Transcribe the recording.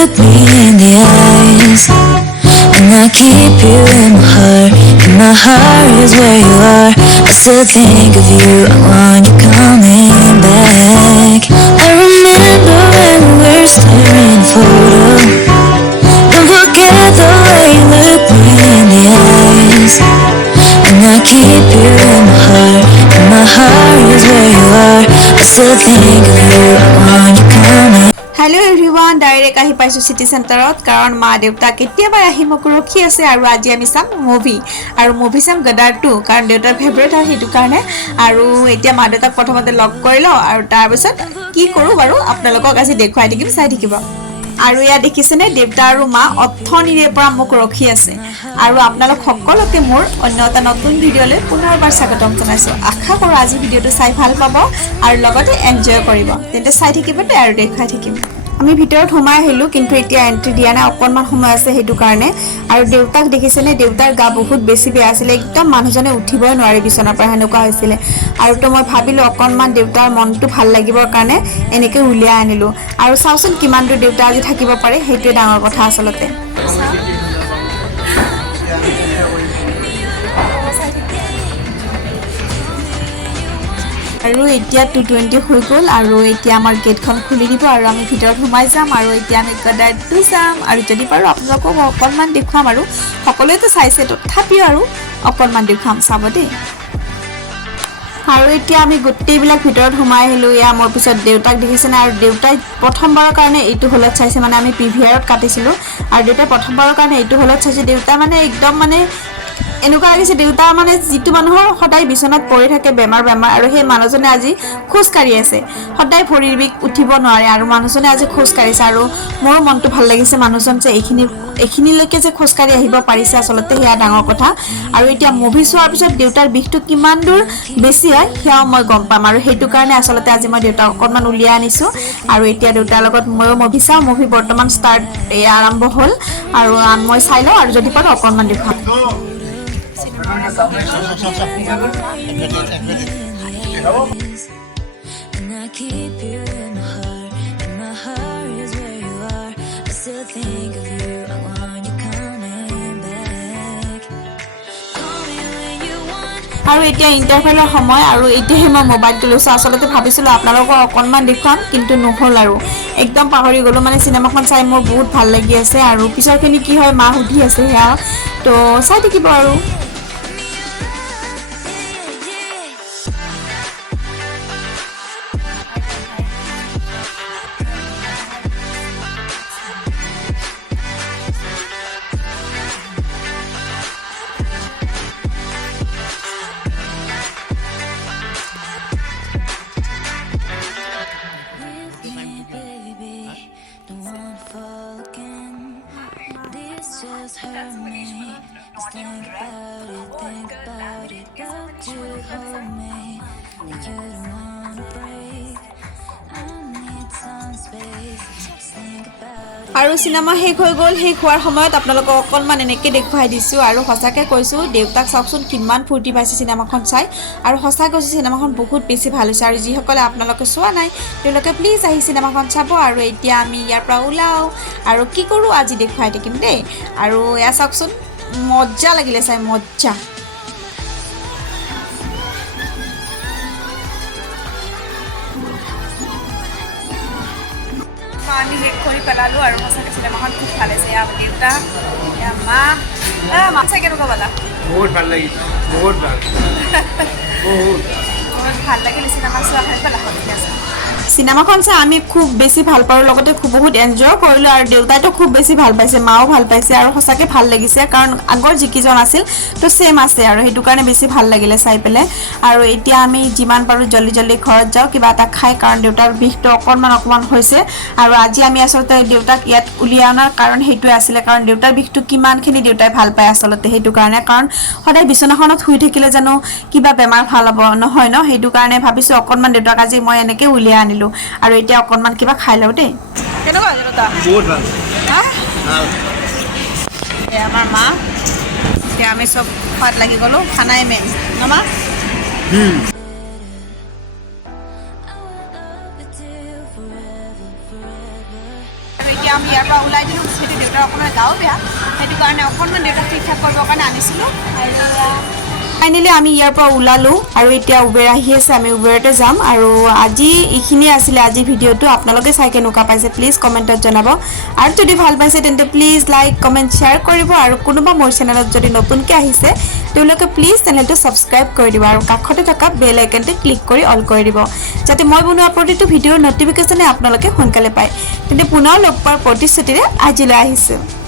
look me in the eyes, and I keep you in my heart, and my heart is where you are. I still think of you, I want you coming back. I remember when we were staring at a photo. Don't forget the way you look me in the eyes, and I keep you in my heart, and my heart is where you are. I still think of you, I want you coming. Hello everyone, direct ahi paisu city center karon ma deuta ketiaba ahi mok rokhi ase aru aji ami sam movie sam Gadar 2 karon deutar favorite ar hitu karone aru etia ma deutak prothomote log korilo aru tar bisot ki koru baru apnalokok aji dekhwai dikim sai dikibo আৰু ইয়া দেখিছেনে দেৱতা আৰু মা অথনিৰে পৰা মোক ৰখি আছে আৰু আপোনালোক সকলোকে মোৰ অন্য এটা নতুন ভিডিঅ'লৈ পুনৰবাৰ স্বাগতম জনাইছো আশা কৰো আজি ভিডিঅ'টো চাই ভাল পাব আৰু লগতে এনজয় কৰিব তেন্তে চাই থাকিব আৰু দেখাই থাকিম আমি ভিতৰত সোমাই আহিলো কিন্তু এতিয়া এন্ট্ৰি দিয়া নাই অকনমান সময় আছে হেতু কাৰণে আৰু দেউতাক দেখিছেনে দেউতাৰ গা বহুত বেছি বেয়া আছিল একদম মানুহজনে উঠিবই নোৱাৰি বিছনাৰ পৰা হেনেকুৱা হৈছিল আৰু তো মই ভাবিলো অকনমান দেউতাৰ মনটো ভাল লাগিবৰ কাৰণে এনেকে উলিয়া আনিলো আৰু চাওচোন কিমান দূৰ দেউতা আজি থাকিব পাৰে হেতুৱে ডাঙৰ কথা আসলতে আৰু এতিয়া 220 হৈ গল আৰু এতিয়া আমাৰ গেটখন খুলি দিব আৰু আমি ভিতৰত সোমাই যাম আৰু এতিয়া আমি Gadar 2 যাম আৰু যদি পাৰো আপোনালোকক অকনমান দেখুৱাম আৰু সকলোৱেতো চাইছে তথাপিও আৰু অকনমান দেখুৱাম চাব দেই আৰু এতিয়া আমি গোটেইবিলাক ভিতৰত সোমাই আহিলো ইয়া মোৰ পিছত দেউতাক দেখিছেনে আৰু দেউতাই প্ৰথমবাৰৰ কাৰণে এইটো হলত চাইছে মানে আমি পিভিআৰত কাটিছিলো আৰু দেউতাই প্ৰথমবাৰৰ কাৰণে এইটো হলত চাইছে দেউতা মানে একদম মানে এনেকুৱা লাগিছে দেউতা মানে জিতু মানুহৰ সদায় বিছনাত পৰি থাকে বেমাৰ আৰু সেই মানুহজনে আজি খোজ কাঢ়ি আছে সদায় ভৰিৰ বিষ উঠিব নোৱাৰে আৰু মানুহজনে আজি খোজ কাঢ়িছে আৰু মোৰ মনটো ভাল লাগিছে মানুহজন যে এইখিনিলৈকে যে খোজ কাঢ়ি আহিব পাৰিছে আসলতে হেয়া ডাঙৰ কথা আৰু এতিয়া মুভি চোৱাৰ পিছত দেউতাৰ বিষটো কিমান দূৰ বেছি হয় হেয়া মই গম পাম আৰু হেতু কাৰণে আসলতে আজি মই দেউতাক অকনমান উলিয়া আনিছো আৰু এতিয়া দেউতাৰ লগত মই মুভি চাও মুভি বৰ্তমান ষ্টাৰ্ট আৰম্ভ হ'ল আৰু মই চাই লওঁ আৰু যদি পাৰো অকনমান দেখাম And I keep you in my heart, and my heart is where you are. I still think of you, I want you coming back. Call me when you want. আৰু এতিয়া ইন্টাৰভেলৰ সময় আৰু এতিয়াহে মই মোবাইলটো লৈছো আসলতে ভাবিছিলো আপোনালোকক অকনমান দেখুৱাম কিন্তু নহল আৰু একদম পাহৰি গলো মানে সিনেমাখন চাই মোৰ বহুত ভাল লাগি আছে আৰু পিছৰখিনি কি হয় মা সুধি আছে হেয়া তো চাই থাকিব আৰু Just hurt me. Just think about it. Don't you hold me. You don't wanna break. I need some space. Just think about it. আৰু সিনেমা শেষ হৈ গ'ল শেষ হোৱাৰ সময়ত আপোনালোকক অকনমান এনেকে দেখুৱাই দিছো আৰু সঁচাকে কৈছো দেউতাক চাওকচোন কিমান ফূৰ্তি পাইছে সিনেমাখন চাই আৰু সঁচা কৈছো সিনেমাখন বহুত বেছি ভাল হৈছে আৰু যিসকলে আপোনালোকে চোৱা নাই তেওঁলোকে প্লিজ আহি সিনেমাখন চাব আৰু এতিয়া আমি ইয়াৰ পৰা ওলাও আৰু কি কৰো আজি দেখুৱাই থাকিম দেই আৰু এয়া চাওকচোন মজা লাগিলে চাই মজা আমি শেষ কৰি পেলালো আৰু সঁচাকৈ চিনেমাখন খুব ভাল হৈছে ইয়াৰ দেউতা ইয়াৰ মা চাই কেনেকুৱা পালা বহুত ভাল লাগিছে বহুত ভাল লাগিলে চিনেমা চোৱা খাই পেলা ঠিক আছে সিনেমাখন চাই আমি খুব বেছি ভাল পাৰো লগতে খুব বহুত এনজয় কৰিলো আৰু দেউতাইতো খুব বেছি ভাল পাইছে মাও ভাল পাইছে আৰু সঁচাকৈ ভাল লাগিছে কাৰণ আগৰ যিকিজন আছিল তো সেম আছে আৰু হেতু কাৰণে বেছি ভাল লাগিলে চাই পেলে আৰু এতিয়া আমি যিমান পাৰো জলদি ঘৰত যাও কিবা এটা খাই কাৰণ দেউতাৰ বিষটো অকমান হৈছে আৰু আজি আমি আসলতে দেউতাক ইয়াত উলিয়া অনাৰ কাৰণ হেতুৱে আছিল কাৰণ দেউতাৰ বিষটো কিমানখিনি দেউতাই ভাল পায় আসলতে হেতু কাৰণে কাৰণ সদায় বিছনাখনত শুই থাকিলে জানো কিবা বেমাৰ ভাল হ'ব নহয় ন হেতু কাৰণে ভাবিছো অকনমান দেউতাক আজি মই এনেকে উলিয়া আনিলো আৰু এতিয়া অকনমান কিবা খাই লও দেই কেনেকুৱা দেউতা বহুত ভাল হা ভাল আমাৰ মা এতিয়া আমি সব খোৱাত লাগি গলো খানাই মেইন ন মা এতিয়া আমি ইয়াৰ পৰা ওলাই দিলোঁ যিহেতু দেউতাৰ অকণমান গাও বেয়া সেইটো কাৰণে অকণমান দেউতাক ঠিক ঠাক কৰিবৰ কাৰণে আনিছিলোঁ আৰু ফাইনেলি আমি ইয়াৰ পৰা ওলালোঁ আৰু এতিয়া উবেৰ আহি আছে আমি উবেৰতে যাম আৰু আজি এইখিনিয়ে আছিলে আজি ভিডিঅ'টো আপোনালোকে চাই কেনেকুৱা পাইছে প্লিজ কমেণ্টত জনাব আৰু যদি ভাল পাইছে তেন্তে প্লিজ লাইক কমেণ্ট শ্বেয়াৰ কৰিব আৰু কোনোবা মোৰ চেনেলত যদি নতুনকৈ আহিছে তেওঁলোকে প্লিজ চেনেলটো ছাবস্ক্ৰাইব কৰি দিব আৰু কাষতে থকা বেল আইকনটো ক্লিক কৰি অল কৰি দিব যাতে মই বনোৱা প্ৰতিটো ভিডিঅ'ৰ নটিফিকেশ্যনে আপোনালোকে সোনকালে পায় তেন্তে পুনৰ লগ পোৱাৰ প্ৰতিশ্ৰুতিৰে আজিলৈ আহিছোঁ